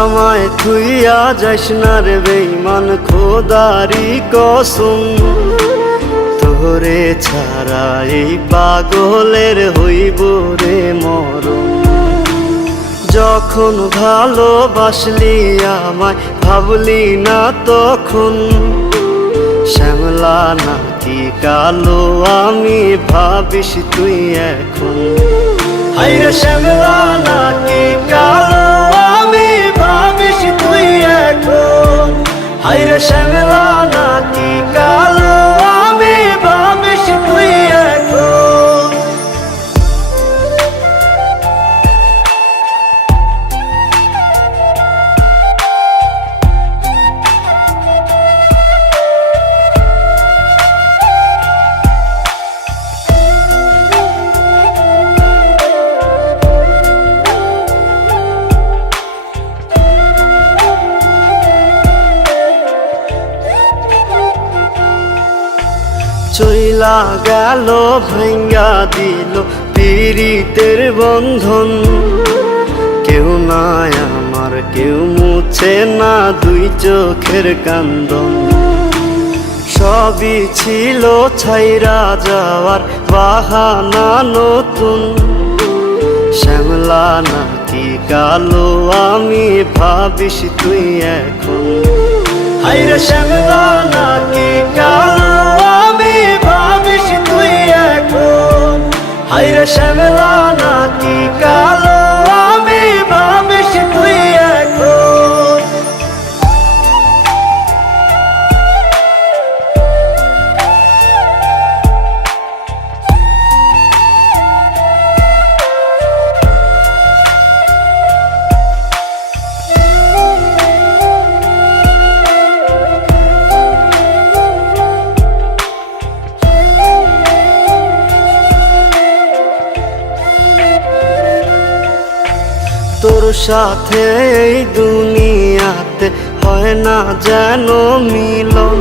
আমায় থুইয়া যাস না রে বেঈমান, খোদারি কসম। তোরে ছাড়া এই পাগলের হইব রে মরণ। যখন ভালোবাসলি আমায় ভাবলি না তখন, শ্যামলা নাকি কালো আমি ভাবিস তুই এখন। হায়রে শ্যামলা নাকি কালো আমি ভাবিস তুই এখন। হায়রে শ্যামলা নাকি কালো আমি ভাবিস তুই এখন। চইলা গেল ভাঙ্গা দিল পীড়িতের বন্ধন। কেউ নাই আমার, কেউ মুছে না দুই চোখের কান্দন। সবই ছিল ছাইরা যাওয়ার বাহানা নতুন। শ্যামলা নাকি কালো আমি ভাবিস তুই এখন। হায়রে শ্যামলা নাকি কালো আমি ভাবিস তুই এখন। হায়রে শ্যামলা নাকি কালো আমি ভাবিস তুই এখন। তোর সাথে এই দুনিয়াতে হয় না যেন মিলন।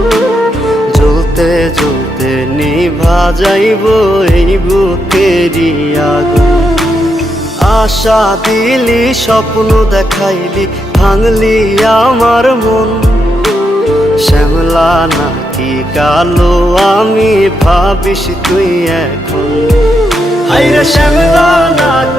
জ্বলতে জ্বলতে নিভা যাইব এই বুকেরই আগুন। আশা দিলি, স্বপ্ন দেখাইলি, ভাঙলি আমার মন। শ্যামলা নাকি কালো আমি ভাবিস তুই এখন। হায়রে শ্যামলা নাকি